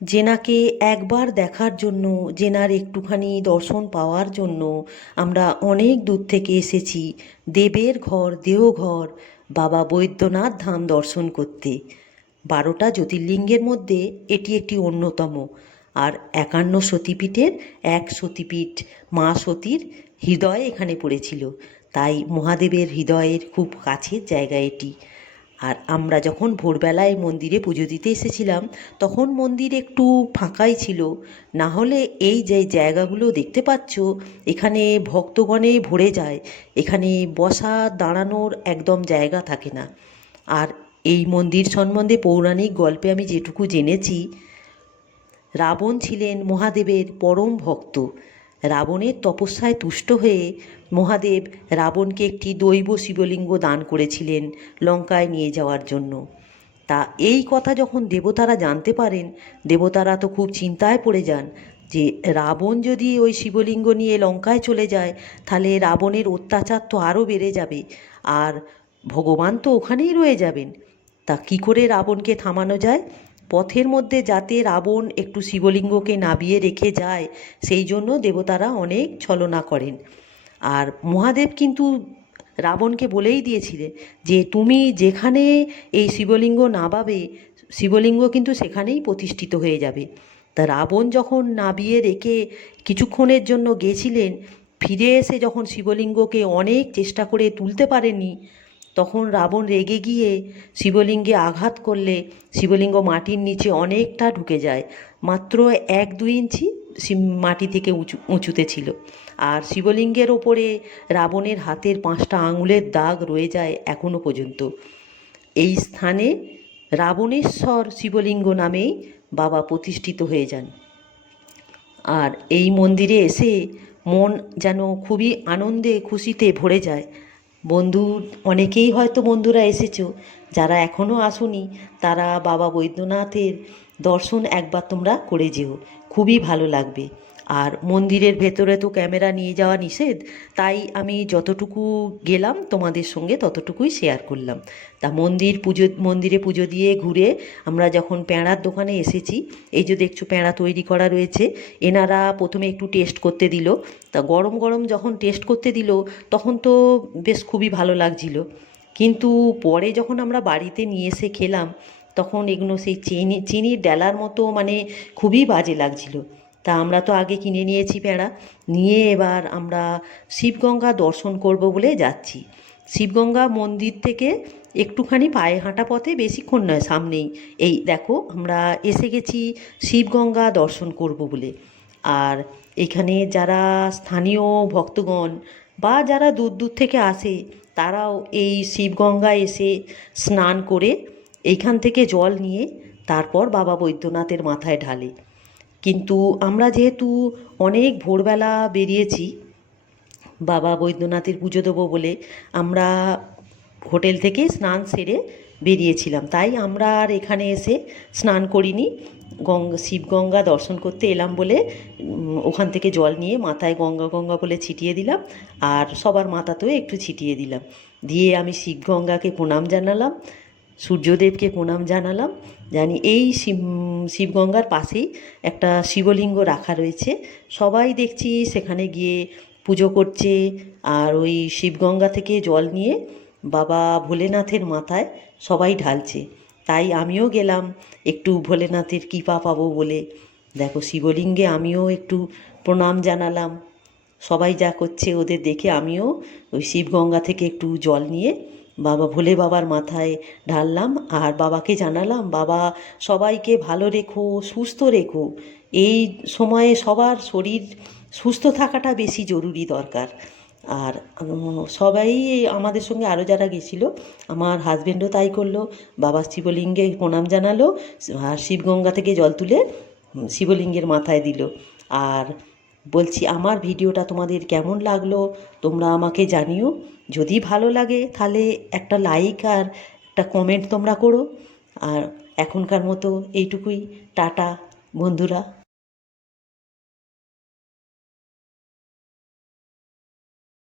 জেনাকে একবার দেখার জন্য, জেনার একটুখানি দর্শন পাওয়ার জন্য আমরা অনেক দূর থেকে এসেছি দেবের ঘর দেওঘর বাবা বৈদ্যনাথ ধাম দর্শন করতে। 12টা জ্যোতির্লিঙ্গের মধ্যে এটি একটি অন্যতম। আর 51 সতীপীঠের এক সতীপীঠ মা সতীর হৃদয় এখানে পড়েছিল, তাই মহাদেবের হৃদয়ের খুব কাছের জায়গা এটি। আর আমরা যখন ভোরবেলায় মন্দিরে পুজো দিতে এসেছিলাম তখন মন্দির একটু ফাঁকাই ছিল, না হলে এই যে জায়গাগুলো দেখতে পাচ্ছ এখানে ভক্তগণে ভরে যায়। এখানে বসা দাঁড়ানোর একদম জায়গা থাকে না। আর এই মন্দির সম্বন্ধে পৌরাণিক গল্পে আমি যেটুকু জেনেছি, রাবণ ছিলেন মহাদেবের পরম ভক্ত। রাবণের তপস্যায় তুষ্ট হয়ে মহাদেব রাবণকে একটি দৈব শিবলিঙ্গ দান করেছিলেন লঙ্কায় নিয়ে যাওয়ার জন্য। তা এই কথা যখন দেবতারা জানতে পারেন, দেবতারা তো খুব চিন্তায় পড়ে যান যে রাবণ যদি ওই শিবলিঙ্গ নিয়ে লঙ্কায় চলে যায় তাহলে রাবণের অত্যাচার তো আরও বেড়ে যাবে, আর ভগবান তো ওখানেই রয়ে যাবেন। তা কী করে রাবণকে থামানো যায়? পথের মধ্যে যাতে রাবণ একটু শিবলিঙ্গকে নাবিয়ে রেখে যায় সেই জন্য দেবতারা অনেক ছলনা করেন। আর মহাদেব কিন্তু রাবণকে বলেই দিয়েছিলেন যে তুমি যেখানে এই শিবলিঙ্গ নাবাবে শিবলিঙ্গ কিন্তু সেখানেই প্রতিষ্ঠিত হয়ে যাবে। তা রাবণ যখন নাবিয়ে রেখে কিছুক্ষণের জন্য গেছিলেন, ফিরে এসে যখন শিবলিঙ্গকে অনেক চেষ্টা করে তুলতে পারেনি, তখন রাবণ রেগে গিয়ে শিবলিঙ্গে আঘাত করলে শিবলিঙ্গ মাটির নিচে অনেকটা ঢুকে যায়। মাত্র 1-2 ইঞ্চি মাটি থেকে উঁচুতে ছিল। আর শিবলিঙ্গের ওপরে রাবণের হাতের 5টা আঙুলের দাগ রয়ে যায় এখনো পর্যন্ত। এই স্থানে রাবণেশ্বর শিবলিঙ্গ নামেই বাবা প্রতিষ্ঠিত হয়ে যান। আর এই মন্দিরে এসে মন যেন খুবই আনন্দে খুশিতে ভরে যায়। বন্ধু অনেকেই হয়তো বন্ধুরা এসেছো, যারা এখনও আসোনি তারা বাবা বৈদ্যনাথের দর্শন একবার তোমরা করে যেও, খুবই ভালো লাগবে। আর মন্দিরের ভেতরে তো ক্যামেরা নিয়ে যাওয়া নিষেধ, তাই আমি যতটুকু গেলাম তোমাদের সঙ্গে ততটুকুই শেয়ার করলাম। তা মন্দিরে পুজো দিয়ে ঘুরে আমরা যখন প্যাঁড়ার দোকানে এসেছি, এই যে দেখছো প্যাঁড়া তৈরি করা রয়েছে, এনারা প্রথমে একটু টেস্ট করতে দিল। তা গরম গরম যখন টেস্ট করতে দিল তখন তো বেশ খুবই ভালো লাগছিল, কিন্তু পরে যখন আমরা বাড়িতে নিয়ে এসে খেলাম তখন এগুলো সেই চিনির ডেলার মতো, মানে খুবই বাজে লাগছিল। তা আমরা তো আগে কিনে নিয়েছি প্যাঁড়া, নিয়ে এবার আমরা শিবগঙ্গা দর্শন করব বলে যাচ্ছি। শিবগঙ্গা মন্দির থেকে একটুখানি পায়ে হাঁটা পথে, বেশিক্ষণ নয়, সামনেই। এই দেখো আমরা এসে গেছি শিবগঙ্গা দর্শন করব বলে। আর এখানে যারা স্থানীয় ভক্তগণ বা যারা দূর দূর থেকে আসে তারাও এই শিবগঙ্গায় এসে স্নান করে এইখান থেকে জল নিয়ে তারপর বাবা বৈদ্যনাথের মাথায় ঢালে। কিন্তু আমরা যেহেতু অনেক ভোরবেলা বেরিয়েছি বাবা বৈদ্যনাথের পুজো দেবো বলে, আমরা হোটেল থেকে স্নান সেরে বেরিয়েছিলাম, তাই আমরা আর এখানে এসে স্নান করিনি। শিবগঙ্গা দর্শন করতে এলাম বলে ওখান থেকে জল নিয়ে মাথায় গঙ্গা গঙ্গা বলে ছিটিয়ে দিলাম, আর সবার মাথাতেও একটু ছিটিয়ে দিলাম। দিয়ে আমি শিবগঙ্গাকে প্রণাম জানালাম, সূর্যদেবকে প্রণাম জানালাম। জানি এই শিবগঙ্গার পাশেই একটা শিবলিঙ্গ রাখা রয়েছে, সবাই দেখছি সেখানে গিয়ে পুজো করছে। আর ওই শিবগঙ্গা থেকে জল নিয়ে বাবা ভোলেনাথের মাথায় সবাই ঢালছে, তাই আমিও গেলাম একটু ভোলেনাথের কৃপা পাবো বলে। দেখো শিবলিঙ্গে আমিও একটু প্রণাম জানালাম, সবাই যা করছে ওদের দেখে আমিও ওই শিবগঙ্গা থেকে একটু জল নিয়ে বাবা ভোলে বাবার মাথায় ঢাললাম। আর বাবাকে জানালাম, বাবা সবাইকে ভালো রেখো, সুস্থ রেখো। এই সময়ে সবার শরীর সুস্থ থাকাটা বেশি জরুরি দরকার। আর সবাই আমাদের সঙ্গে আরও যারা গেছিলো, আমার হাজব্যান্ডও তাই করলো, বাবা শিবলিঙ্গে প্রণাম জানালো আর শিবগঙ্গা থেকে জল তুলে শিবলিঙ্গের মাথায় দিল। আর বলছি আমার ভিডিওটা তোমাদের কেমন লাগলো তোমরা আমাকে জানিও। যদি ভালো লাগে তাহলে একটা লাইক আর একটা কমেন্ট তোমরা করো। আর এখনকার মতো এইটুকুই, টাটা বন্ধুরা।